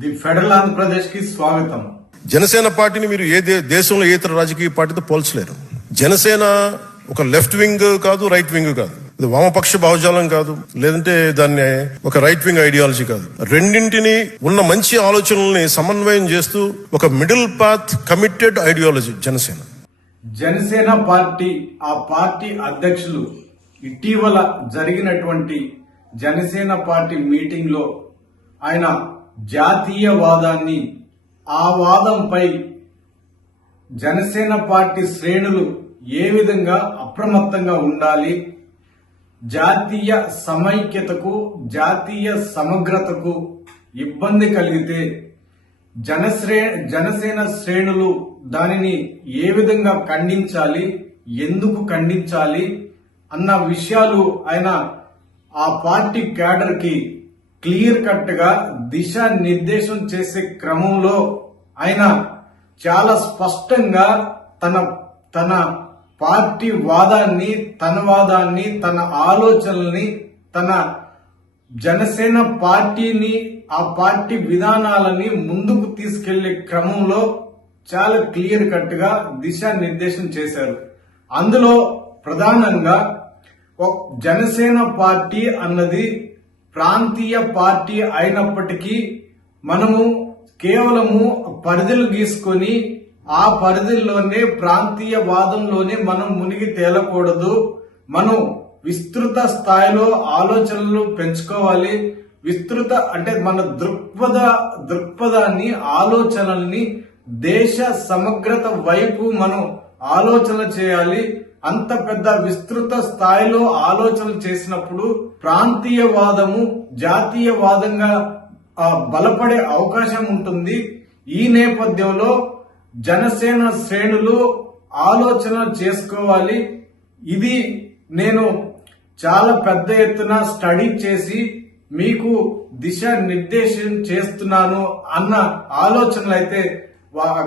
The federal Andhra Pradesh కి స్వాగతం. జనసేన పార్టీని మీరు దేశంలో ఏ ఇతర రాజకీయ పార్టీతో పోల్చలేరు. జనసేన ఒక లెఫ్ట్ వింగ్ కాదు, రైట్ వింగ్ కాదు, ఇది వామపక్ష భావజాలం కాదు, లేదంటే దాన్ని ఒక రైట్ వింగ్ ఐడియాలజీ కాదు. రెండింటిని ఉన్న మంచి ఆలోచనల్ని సమన్వయం చేస్తూ ఒక middle path committed ideology Janasena. Janasena party ఆ పార్టీ అధ్యక్షులు ఇటీవల జరిగినటువంటి జనసేన పార్టీ మీటింగ్ లో ఆయన జాతీయవాదాన్ని, ఆ వాదంపై జనసేన పార్టీ శ్రేణులు ఏ విధంగా అప్రమత్తంగా ఉండాలి, జాతీయ సమైక్యతకు, జాతీయ సమగ్రతకు ఇబ్బంది కలిగితే జనసేన శ్రేణులు దానిని ఏ విధంగా ఖండించాలి, ఎందుకు ఖండించాలి అన్న విషయాలు ఆయన ఆ పార్టీ క్యాడర్ కి క్లియర్ కట్ గా దిశానిర్దేశం చేసే క్రమంలో ఆయన చాలా స్పష్టంగా తన పార్టీ వాదాన్ని, తన ఆలోచనల్ని, తన జనసేన పార్టీని, ఆ పార్టీ విధానాలని ముందుకు తీసుకెళ్లే క్రమంలో చాలా క్లియర్ కట్ గా దిశానిర్దేశం చేశారు. అందులో ప్రధానంగా జనసేన పార్టీ అన్నది ప్రాంతీయ పార్టీ అయినప్పటికీ మనము కేవలము పరిధులు గీసుకొని ఆ పరిధిలోనే ప్రాంతీయ వాదంలోనే మనం మునిగి తేలకూడదు. మనం విస్తృత స్థాయిలో ఆలోచనలు పెంచుకోవాలి. విస్తృత అంటే మన దృక్పథాన్ని, ఆలోచనల్ని దేశ సమగ్రత వైపు మనం ఆలోచన చేయాలి. అంత పెద్ద విస్తృత స్థాయిలో ఆలోచన చేసినప్పుడు ప్రాంతీయవాదము జాతీయవాదంగా బలపడే అవకాశం ఉంటుంది. ఈ నేపథ్యంలో జనసేన శ్రేణులు ఆలోచన చేసుకోవాలి. ఇది నేను చాలా పెద్ద ఎత్తున స్టడీ చేసి మీకు దిశానిర్దేశం చేస్తున్నాను అన్న ఆలోచనలు అయితే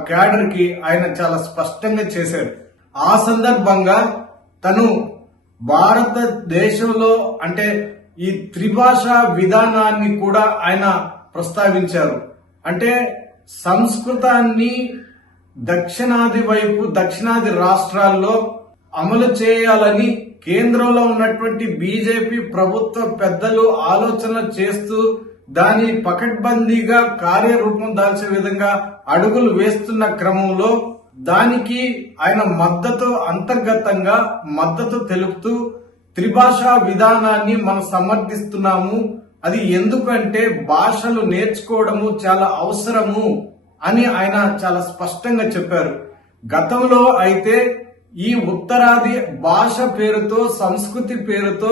క్యాడర్ కి ఆయన చాలా స్పష్టంగా చేశారు. ఆ సందర్భంగా తను భారతదేశంలో అంటే ఈ త్రిభాషా విధానాన్ని కూడా ఆయన ప్రస్తావించారు. అంటే సంస్కృతాన్ని దక్షిణాది రాష్ట్రాల్లో అమలు చేయాలని కేంద్రంలో ఉన్నటువంటి బీజేపీ ప్రభుత్వ పెద్దలు ఆలోచన చేస్తూ దాని పకడ్బందీగా కార్యరూపం దాల్చే విధంగా అడుగులు వేస్తున్న క్రమంలో దానికి ఆయన అంతర్గతంగా మద్దతు తెలుపుతూ త్రిభాషా విధానాన్ని మనం సమర్థిస్తున్నాము. అది ఎందుకంటే భాషలు నేర్చుకోవడము చాలా అవసరము అని ఆయన చాలా స్పష్టంగా చెప్పారు. గతంలో అయితే ఈ ఉత్తరాది భాష పేరుతో, సంస్కృతి పేరుతో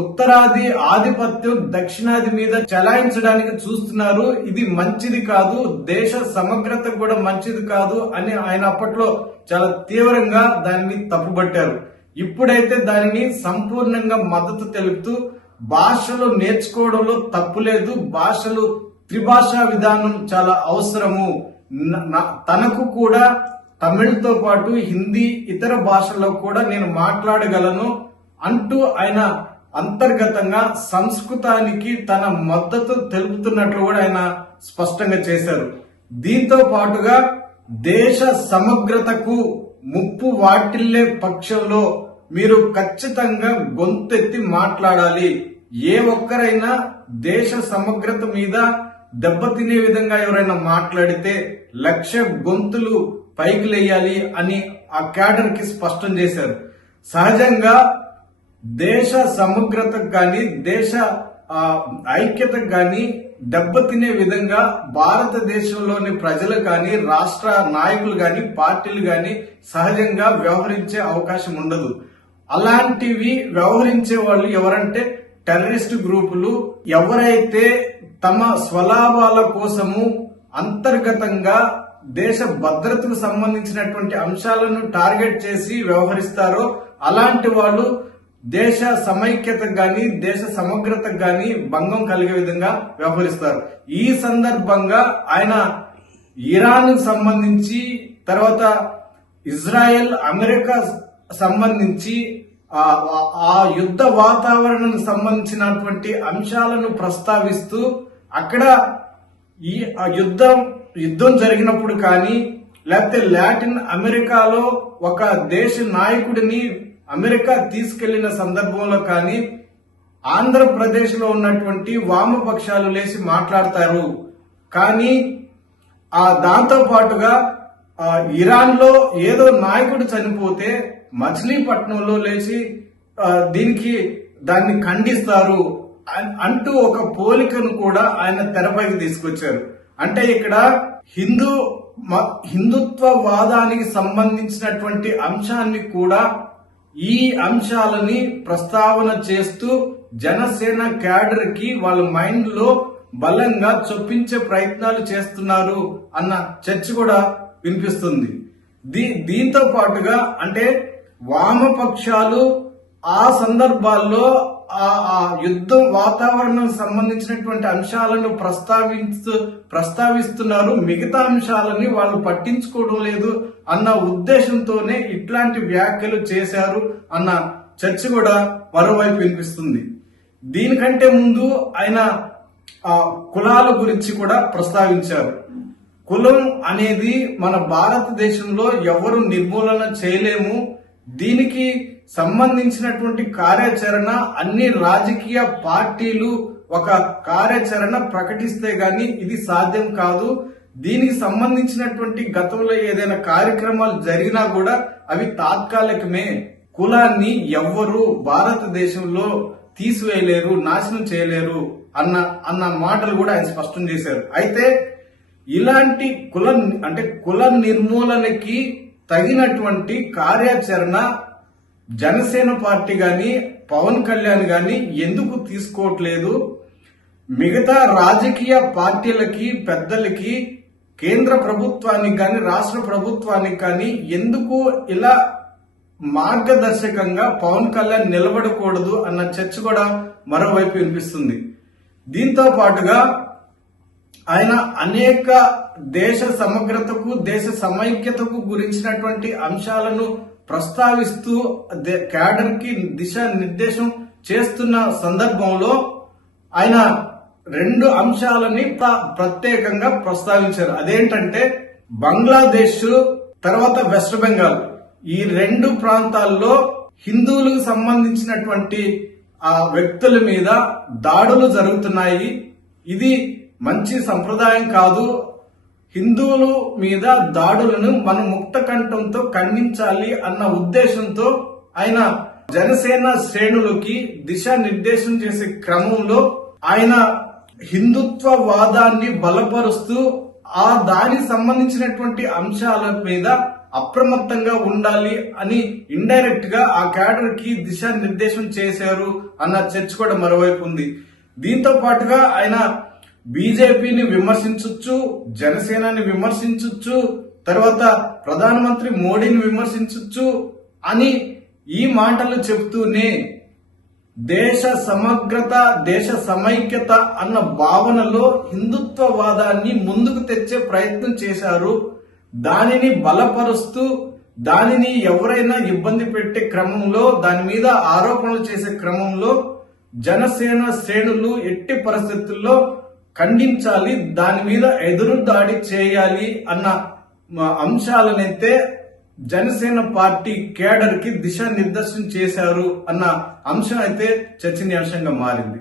ఉత్తరాది ఆధిపత్యం దక్షిణాది మీద చెలాయించడానికి చూస్తున్నారు. ఇది మంచిది కాదు, దేశ సమగ్రత కూడా మంచిది కాదు అని ఆయన అప్పట్లో చాలా తీవ్రంగా దాన్ని తప్పుబట్టారు. ఇప్పుడైతే దానిని సంపూర్ణంగా మద్దతు తెలుపుతూ భాషలు నేర్చుకోవడంలో తప్పులేదు, భాషలు త్రిభాషా విధానం చాలా అవసరము, తనకు కూడా తమిళ్తో పాటు హిందీ ఇతర భాషల్లో కూడా నేను మాట్లాడగలను అంటూ ఆయన అంతర్గతంగా సంస్కృతానికి తన మద్దతు తెలుపుతున్నట్లు కూడా ఆయన స్పష్టంగా చేశారు. దీంతో పాటుగా దేశ సమగ్రతకు ముప్పు వాటిల్లే పక్షంలో మీరు ఖచ్చితంగా గొంతెత్తి మాట్లాడాలి. ఏ ఒక్కరైనా దేశ సమగ్రత మీద దెబ్బతినే విధంగా ఎవరైనా మాట్లాడితే 1,00,000 గొంతులు పైకి లేయాలి అని ఆ క్యాడర్ కి స్పష్టం చేశారు. సహజంగా దేశ సమగ్రతకు గాని, దేశ ఐక్యతకు గాని దెబ్బతినే విధంగా భారతదేశంలోని ప్రజలు గాని, రాష్ట్ర నాయకులు గాని, పార్టీలు గాని సహజంగా వ్యవహరించే అవకాశం ఉండదు. అలాంటివి వ్యవహరించే వాళ్ళు ఎవరంటే టెర్రరిస్ట్ గ్రూపులు. ఎవరైతే తమ స్వలాభాల కోసము అంతర్గతంగా దేశ భద్రతకు సంబంధించినటువంటి అంశాలను టార్గెట్ చేసి వ్యవహరిస్తారో అలాంటి వాళ్ళు దేశ సమైక్యతకు గాని, దేశ సమగ్రతకు గాని భంగం కలిగే విధంగా వ్యవహరిస్తారు. ఈ సందర్భంగా ఆయన ఇరాన్ సంబంధించి, తర్వాత ఇజ్రాయెల్, అమెరికా సంబంధించి ఆ యుద్ధ వాతావరణానికి సంబంధించినటువంటి అంశాలను ప్రస్తావిస్తూ అక్కడ ఆ యుద్ధం జరిగినప్పుడు కానీ, లేకపోతే లాటిన్ అమెరికాలో ఒక దేశ నాయకుడిని అమెరికా తీసుకెళ్లిన సందర్భంలో కానీ ఆంధ్రప్రదేశ్ లో ఉన్నటువంటి వామపక్షాలు లేచి మాట్లాడతారు. కానీ దాంతో పాటుగా ఇరాన్ లో ఏదో నాయకుడు చనిపోతే మచిలీపట్నంలో లేచి దాన్ని ఖండిస్తారు అంటూ ఒక పోలికను కూడా ఆయన తెరపైకి తీసుకొచ్చారు. అంటే ఇక్కడ హిందుత్వవాదానికి సంబంధించినటువంటి అంశాన్ని కూడా ఈ అంశాలని ప్రస్తావన చేస్తూ జనసేన క్యాడర్ కి వాళ్ళ మైండ్ లో బలంగా చొప్పించే ప్రయత్నాలు చేస్తున్నారు అన్న చర్చ కూడా వినిపిస్తుంది. దీంతో పాటుగా అంటే వామపక్షాలు ఆ సందర్భాల్లో ఆ యుద్ధం వాతావరణం సంబంధించినటువంటి అంశాలను ప్రస్తావిస్తున్నారు, మిగతా అంశాలని వాళ్ళు పట్టించుకోవడం లేదు అన్న ఉద్దేశంతోనే ఇట్లాంటి వ్యాఖ్యలు చేశారు అన్న చర్చ కూడా మరోవైపు వినిపిస్తుంది. దీనికంటే ముందు ఆయన కులాల గురించి కూడా ప్రస్తావించారు. కులం అనేది మన భారతదేశంలో ఎవరు నిర్మూలన చేయలేము, దీనికి సంబంధించినటువంటి కార్యాచరణ అన్ని రాజకీయ పార్టీలు ఒక కార్యాచరణ ప్రకటిస్తే గాని ఇది సాధ్యం కాదు. దీనికి సంబంధించినటువంటి గతంలో ఏదైనా కార్యక్రమాలు జరిగినా కూడా అవి తాత్కాలికమే. కులాన్ని ఎవ్వరూ భారతదేశంలో తీసివేయలేరు, నాశనం చేయలేరు అన్న మాటలు కూడా ఆయన స్పష్టం చేశారు. అయితే ఇలాంటి కుల నిర్మూలనకి తగినటువంటి కార్యాచరణ జనసేన పార్టీ గాని పవన్ కళ్యాణ్ గాని ఎందుకు తీసుకోవట్లేదు? మిగతా రాజకీయ పార్టీలకి పెద్దలకి కేంద్ర ప్రభుత్వానికి కానీ రాష్ట్ర ప్రభుత్వానికి కానీ ఎందుకు ఇలా మార్గదర్శకంగా పవన్ కళ్యాణ్ నిలబడకూడదు అన్న చర్చ కూడా మరోవైపు వినిపిస్తుంది. దీంతో పాటుగా ఆయన అనేక దేశ సమగ్రతకు దేశ సమైక్యతకు గురించినటువంటి అంశాలను ప్రస్తావిస్తూ క్యాడర్ కి దిశానిర్దేశం చేస్తున్న సందర్భంలో ఆయన 2 అంశాలని ప్రత్యేకంగా ప్రస్తావించారు. అదేంటంటే బంగ్లాదేశ్ తర్వాత వెస్ట్ బెంగాల్, ఈ 2 ప్రాంతాల్లో హిందువులకు సంబంధించినటువంటి వ్యక్తుల మీద దాడులు జరుగుతున్నాయి. ఇది మంచి సంప్రదాయం కాదు. హిందువుల మీద దాడులను మనం ముక్త కంఠంతో ఖండించాలి అన్న ఉద్దేశంతో ఆయన జనసేన శ్రేణులకి దిశానిర్దేశం చేసే క్రమంలో ఆయన హిందుత్వవాదాన్ని బలపరుస్తూ దానికి సంబంధించినటువంటి అంశాల మీద అప్రమత్తంగా ఉండాలి అని ఇండైరెక్ట్ గా ఆ క్యాడర్ కి దిశానిర్దేశం చేశారు అన్న చర్చ కూడా మరోవైపు ఉంది. దీంతో పాటుగా ఆయన బీజేపీని విమర్శించొచ్చు, జనసేనని విమర్శించొచ్చు, తర్వాత ప్రధానమంత్రి మోడీని విమర్శించొచ్చు అని ఈ మాటలు చెప్తూనే దేశ సమగ్రత దేశ సమైక్యత అన్న భావనలో హిందుత్వవాదాన్ని ముందుకు తెచ్చే ప్రయత్నం చేశారు. దానిని బలపరుస్తూ దానిని ఎవరైనా ఇబ్బంది పెట్టే క్రమంలో దాని మీద ఆరోపణలు చేసే క్రమంలో జనసేన శ్రేణులు ఎట్టి పరిస్థితుల్లో ఖండించాలి, దాని మీద ఎదురు దాడి చేయాలి అన్న అంశాలనైతే జనసేన పార్టీ కేడర్ కి దిశానిర్దేశం చేశారు అన్న అంశం అయితే చర్చనీయాంశంగా మారింది.